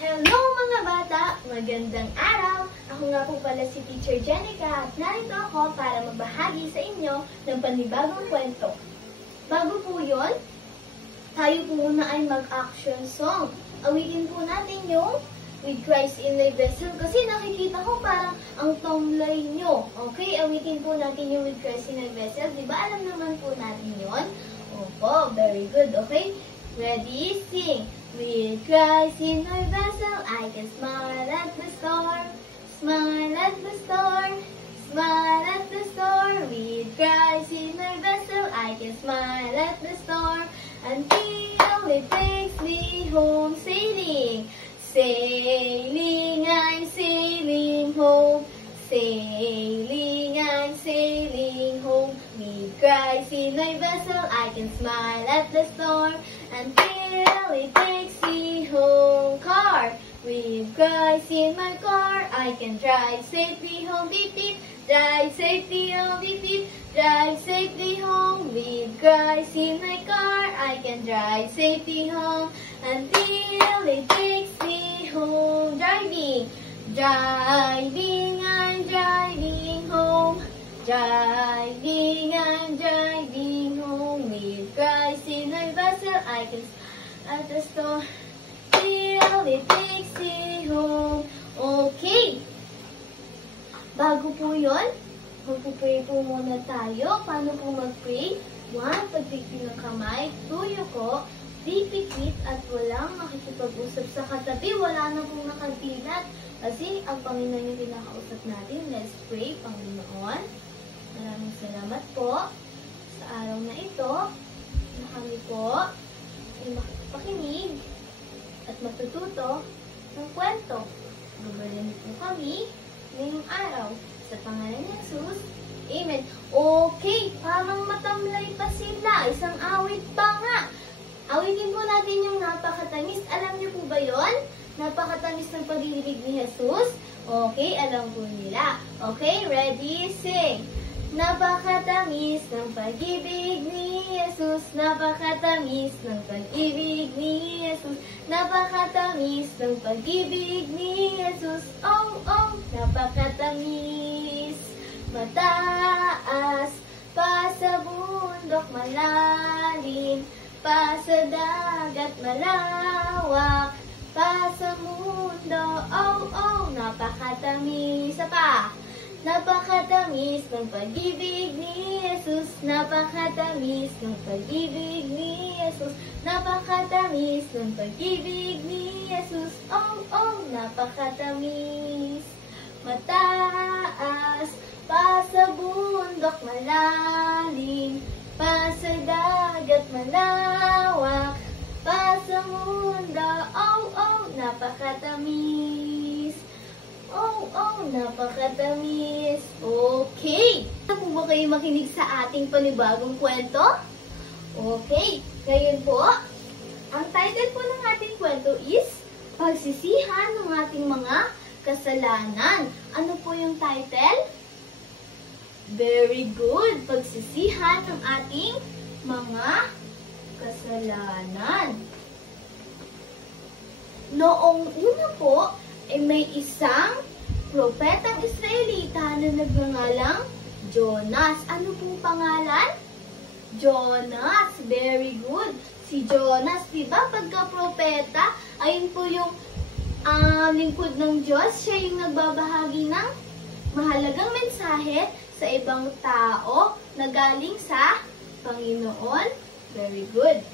Hello mga bata! Magandang araw! Ako nga po pala si Teacher Jenica at narito ako para magbahagi sa inyo ng panibagong kwento. Bago po yun, tayo po muna ay mag-action song. Awitin po natin yung With Christ in My Vessel kasi nakikita ko parang ang tomlay nyo. Okay, awitin po natin yung With Christ in My Vessel. Diba alam naman po natin yun? Opo, very good. Okay, ready, sing! With Christ in my vessel, I can smile at the storm, smile at the storm, smile at the storm. With Christ in my vessel, I can smile at the storm until it takes me home. Sailing, sailing, I'm sailing home. Sailing, I'm sailing home. With Christ in my vessel, I can smile at the storm until it takes me home. Car, with Christ in my car, I can drive safely home. Beep beep, drive safely home. Beep beep, drive safely home. With Christ in my car, I can drive safely home until it takes me home. Driving, driving, I'm driving home. Driving, I'm driving home. With Christ in my vessel, I can at the storm till it takes me home. Okay. Bago po yun, magpupray po muna tayo. Paano po mag-pray? 1, pagpikit ng kamay. 2, yuko. 3, pikit at walang makikipag-usap sa katabi. Wala na pong nakadilat. Kasi ang Panginoon yung pinakausap natin. Let's pray, Panginoon. Maraming salamat po sa araw na ito na kami po ay makikinig at matututo ng kwento. Gabayan po kami ngayong araw. Sa pangalan ni Jesus, Amen. Okay, parang matamlay pa sila. Isang awit pa nga. Awitin po natin yung napakatamis. Alam niyo po ba yon? Napakatamis ng pag-ibig ni Jesus. Okay, alam po nila. Okay, ready, sing. Napakatamis ng pag-ibig ni Jesus. Napakatamis ng pag-ibig ni Jesus. Napakatamis ng pag-ibig ni Jesus. Oh, oh, napakatamis. Mataas pa sa bundok malalim, pa sa dagat malawak, pa sa mundo. Oh, oh, napakatamis. Isa pa. Napakatamis ng pag-ibig ni Jesus. Napakatamis ng pag-ibig ni Jesus. Napakatamis ng pag-ibig ni Jesus. Oh, oh, napakatamis. Mataas pa sa bundok malalim, pa sa dagat malawak, pa sa mundo. Oh, oh, napakatamis. Oh, oh, napakatamis. Okay. Gusto po ba kayo makinig sa ating panibagong kwento? Okay. Ngayon po, ang title po ng ating kwento is Pagsisihan ng ating mga kasalanan. Ano po yung title? Very good. Pagsisihan ng ating mga kasalanan. Noong una po, may isang propetang Israelita na nagngangalang Jonas. Ano pong pangalan? Jonas. Very good. Si Jonas, diba? Pagka-propeta, ayun po yung lingkod ng Diyos. Siya yung nagbabahagi ng mahalagang mensahe sa ibang tao na galing sa Panginoon. Very good.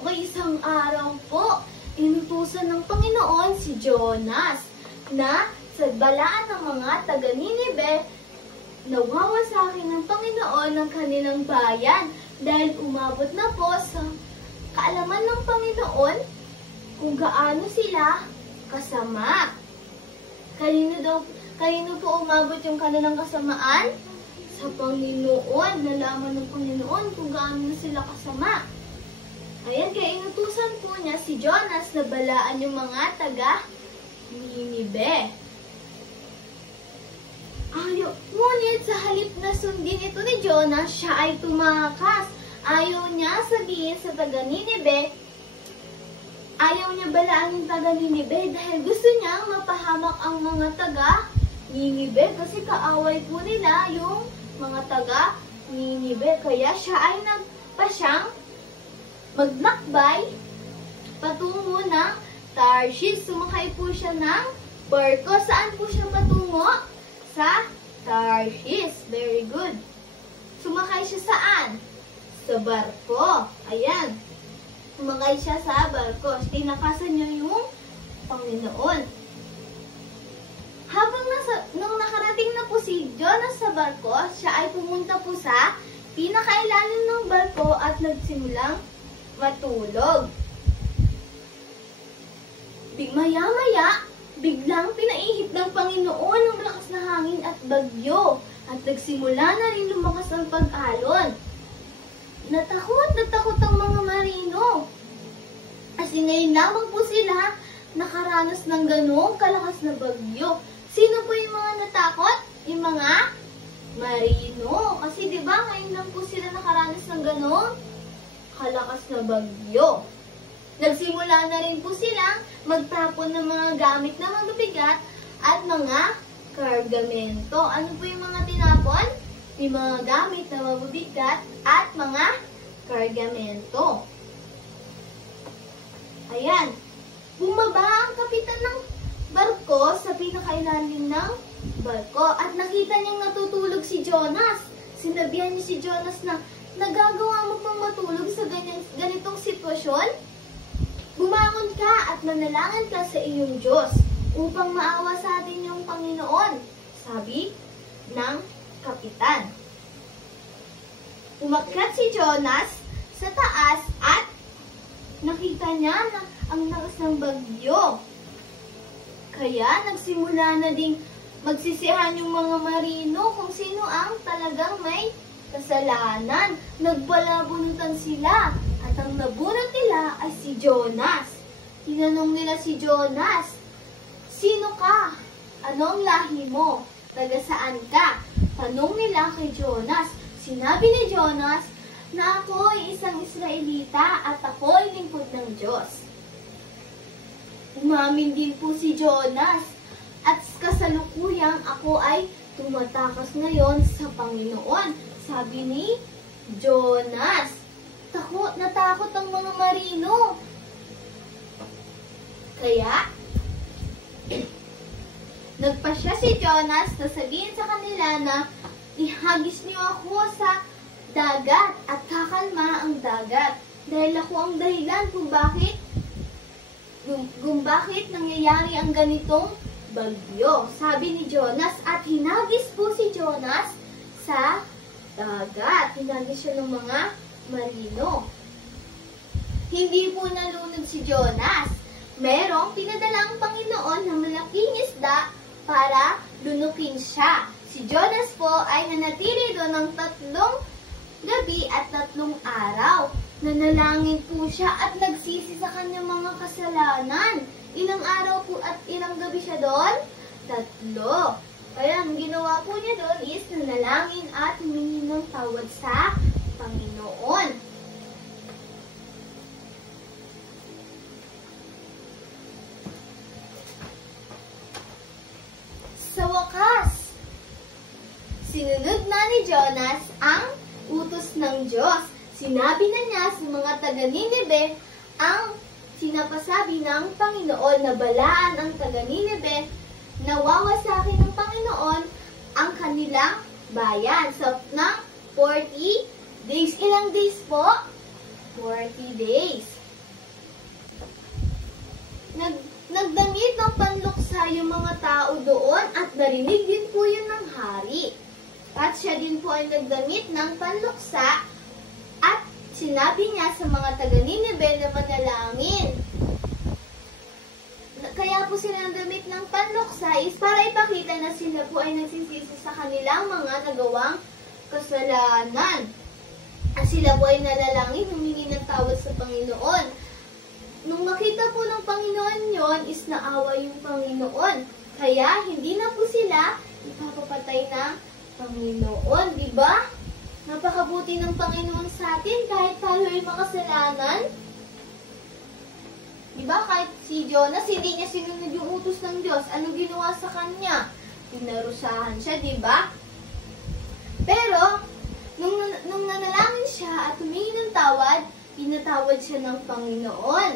Okay, isang araw po, inutusan ng Panginoon si Jonas na sa balaan ng mga taga-Ninive na wawasakin ng Panginoon ng kanilang bayan dahil umabot na po sa kaalaman ng Panginoon kung gaano sila kasama. Kanino po umabot yung kanilang kasamaan? Sa Panginoon. Nalaman ng Panginoon kung gaano sila kasama. Ayan, kaya inutusan po niya si Jonas na balaan yung mga taga-Ninive. Ngunit sa halip na sundin ito ni Jonas, siya ay tumakas. Ayaw niya sabihin sa taga-Ninive Ayaw niya balaan yung taga Ninibe dahil gusto niyang mapahamak ang mga taga Ninibe kasi kaaway po nila yung mga taga Ninibe. Kaya siya ay nagpasyang maglakbay patungo ng Tarshish. Sumakay po siya ng barko. Saan po siya patungo? Sa Tarshish. Very good. Sumakay siya saan? Sa barko. Ayan. Sumakay siya sa barko. Tinakasan niya yung Panginoon. Habang nung nakarating na po si Jonas sa barko, siya ay pumunta po sa pinakailalim ng barko at nagsimulang matulog. Maya-maya, biglang pinaihip ng Panginoon ng lakas na hangin at bagyo at nagsimula na rin lumakas ang pag-alon. Natakot ang mga marino. Kasi ngayon lamang po sila nakaranas ng ganong kalakas na bagyo. Sino po yung mga natakot? Yung mga marino. Kasi diba ngayon lang po sila nakaranas ng ganong kalakas na bagyo. Nagsimula na rin po silang magtapon ng mga gamit na mabibigat at mga kargamento. Ano po yung mga tinapon? Yung mga gamit na mabibigat at mga kargamento. Ayan. Bumaba ang kapitan ng barko sa pinakailalim ng barko at nakita niyang natutulog si Jonas. Sinabihan niya si Jonas na nagagawa mo pang matulog sa ganitong sitwasyon? Bumangon ka at manalangin ka sa iyong Diyos upang maawa sa atin yung Panginoon, sabi ng kapitan. Umakyat si Jonas sa taas at nakita niya na ang lakas ng bagyo. Kaya nagsimula na ding magsisihan yung mga marino kung sino ang talagang may kasalanan. Nagpalabunutan sila at ang nabunot nila ay si Jonas. Tinanong nila si Jonas, "Sino ka? Anong lahi mo? Taga saan ka?" Tanong nila kay Jonas. Sinabi ni Jonas na ako ay isang Israelita at ako ay lingkod ng Diyos. Umamin din po si Jonas at kasalukuyang ako ay tumatakas ngayon sa Panginoon. Sabi ni Jonas. Natakot ang mga marino. Kaya, nagpasya si Jonas na sabihin sa kanila na ihagis niyo ako sa dagat at kakalma ang dagat. Dahil ako ang dahilan kung bakit nangyayari ang ganitong bagyo. Sabi ni Jonas at hinagis po si Jonas sa dagat. Hinagis siya ng mga marino. Hindi po nalunod si Jonas. Merong pinadalang Panginoon na malaking isda para lunukin siya. Si Jonas po ay nanatili doon ng 3 gabi at 3 araw. Nanalangin po siya at nagsisi sa kanyang mga kasalanan. Ilang araw po at ilang gabi siya doon? 3. Kaya ang ginawa po niya doon is nanalangin at humingi ng tawad sa Panginoon. Sa wakas, sinunod na ni Jonas ang utos ng Diyos. Sinabi na niya sa mga taga-Ninibe ang sinapasabi ng Panginoon na balaan ang taga-Ninibe na wawasakin ng Panginoon ang kanilang bayan ng 40 days. Ilang days po? 40 days. Nagdamit ng panluksa yung mga tao doon at narinig din po yun ng hari. At siya din po ay nagdamit ng panluksa at sinabi niya sa mga taga-Ninibe na manalangin. Kaya po sila nagdamit ng panluksa is para ipakita na sila po ay nagsisisi sa kanilang mga nagawang kasalanan. At sila po ay nalalangin, humingi ng tawad sa Panginoon. Nung makita po ng Panginoon yon is naawa yung Panginoon. Kaya hindi na po sila ipapapatay ng Panginoon. Diba? Napakabuti ng Panginoon sa atin kahit tayo ay makasalanan. Diba kahit si Jonas, hindi niya sinunod yung utos ng Diyos. Ano ginawa sa kanya? Pinarusahan siya, diba? Pero, nung nanalangin siya at humingi ng tawad, pinatawad siya ng Panginoon.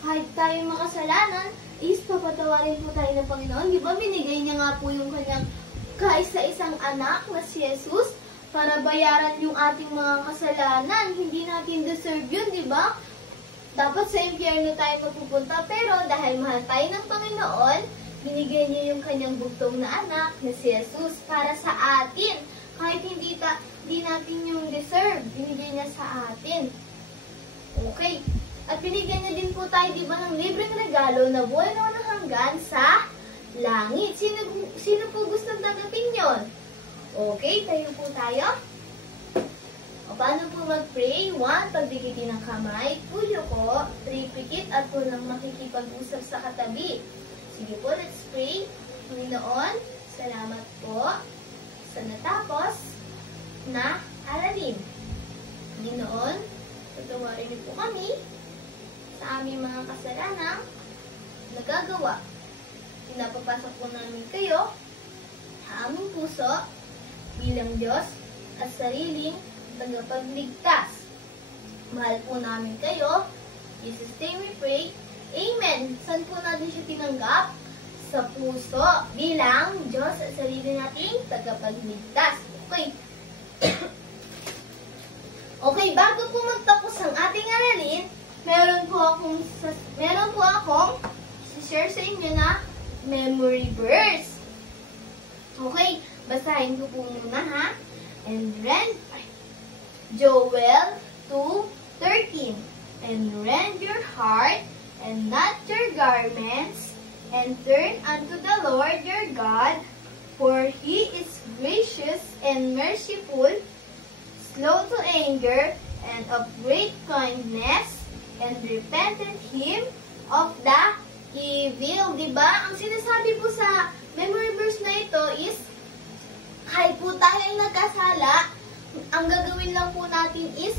Kahit tayo makasalanan, is papatawarin po tayo ng Panginoon. Diba binigay niya nga po yung kanyang kaisa-isang anak na si Jesus para bayaran yung ating mga kasalanan. Hindi natin deserve yun, diba? Dapat sa impyerno tayo mapupunta, pero dahil mahal tayo ng Panginoon, binigay niya yung kanyang bugtong na anak na si Jesus para sa atin. Kahit hindi natin yung deserve, binigay niya sa atin. Okay. At binigyan niya din po tayo, di ba, ng libreng regalo na buhay na walang hanggan sa langit. Sino po gustong tanggapin yon? Okay, tayo po tayo. O, paano po mag-pray? 1, pagdikitin ng kamay. 2, yuko. 3, pikit at walang makikipag-usap sa katabi. Sige po, let's pray. Panginoon, salamat po sa natapos na aralin. Panginoon, patawarin niyo po kami sa aming mga kasalanang nagagawa. Pinapapasok po namin kayo sa aming puso bilang Diyos at sariling tagapagligtas. Mahal po namin kayo. In Jesus' name we pray. Amen. Saan po natin siya tinanggap? Sa puso bilang Diyos at sarili nating tagapagligtas. Okay. Okay, bago po magtapos ang ating aralin, meron po akong share sa inyo na memory verse. Okay, basahin ko po muna ha. And Joel 2:13. And rend your heart and not your garments, and turn unto the Lord your God, for He is gracious and merciful, slow to anger, and of great kindness, and repented Him of the evil. Diba? Ang sinasabi po sa memory verse na ito is, kahit po tayo ay nagkasala, ang gagawin lang po natin is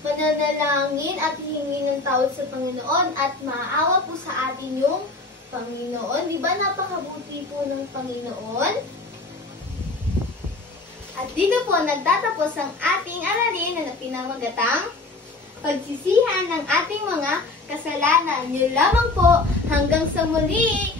mananalangin at hihingi ng tawad sa Panginoon at maaawa po sa atin yung Panginoon. Diba napakabuti po ng Panginoon? At dito po nagtatapos ang ating aralin na pinamagatang pagsisihan ng ating mga kasalanan. Yun lamang po, hanggang sa muli!